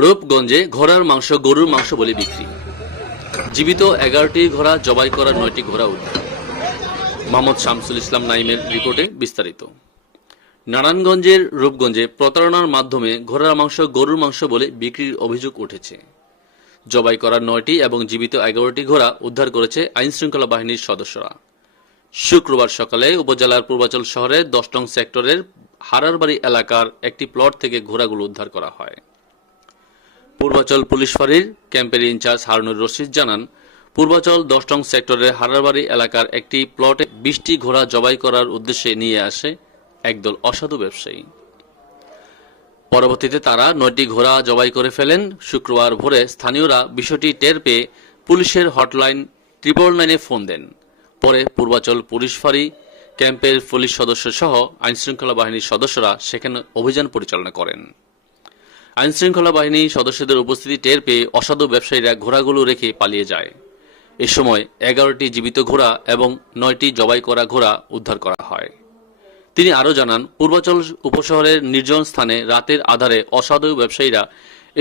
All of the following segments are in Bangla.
রূপগঞ্জে ঘোড়ার মাংস গরুর মাংস বলে বিক্রি। জীবিত 11টি ঘোড়া, জবাই করা 9টি ঘোড়া উদ্ধার। মোহাম্মদ শামসুল ইসলাম নাইমের রিপোর্টে বিস্তারিত। নারায়ণগঞ্জের রূপগঞ্জে প্রতারণার মাধ্যমে ঘোড়ার মাংস গরুর মাংস বলে বিক্রির অভিযোগ উঠেছে। জবাই করা 9টি এবং জীবিত 11টি ঘোড়া উদ্ধার করেছে আইনশৃঙ্খলা বাহিনীর সদস্যরা। শুক্রবার সকালে উপজেলার পূর্বাচল শহরের 10 নং সেক্টরের হারারবাড়ি এলাকার একটি প্লট থেকে ঘোড়াগুলো উদ্ধার করা হয়। পূর্বাচল পুলিশ ফাঁড়ির ক্যাম্পের ইনচার্জ হারুনুর রশিদ জানান, পূর্বাচল 10 নং সেক্টরের হারারবাড়ি এলাকার একটি প্লটে 20টি ঘোড়া জবাই করার উদ্দেশ্যে নিয়ে আসে একদল অসাধু ব্যবসায়ী। পরবর্তীতে তারা 9টি ঘোড়া জবাই করে ফেলেন। শুক্রবার ভোরে স্থানীয়রা বিষয়টি টের পেয়ে পুলিশের হটলাইন 999-এ ফোন দেন। পরে পূর্বাচল পুলিশ ফাঁড়ি ক্যাম্পের পুলিশ সদস্য সহ আইনশৃঙ্খলা বাহিনীর সদস্যরা সেখানে অভিযান পরিচালনা করেন। আইনশৃঙ্খলা বাহিনী সদস্যদের উপস্থিতি টের পেয়ে অসাধু ব্যবসায়ীরা ঘোড়াগুলো রেখে পালিয়ে যায়। এ সময় 11টি জীবিত ঘোড়া এবং 9টি জবাই করা ঘোড়া উদ্ধার করা হয়। তিনি আরও জানান, পূর্বাচল উপশহরের নির্জন স্থানে রাতের আধারে অসাধু ব্যবসায়ীরা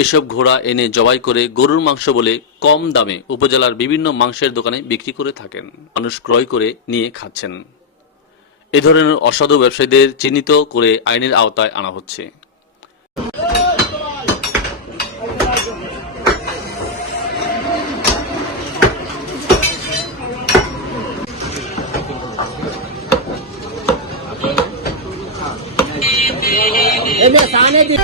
এসব ঘোড়া এনে জবাই করে গরুর মাংস বলে কম দামে উপজেলার বিভিন্ন মাংসের দোকানে বিক্রি করে থাকেন। মানুষ ক্রয় করে নিয়ে খাচ্ছেন। এ ধরনের অসাধু ব্যবসায়ীদের চিহ্নিত করে আইনের আওতায় আনা হচ্ছে। Ini sana di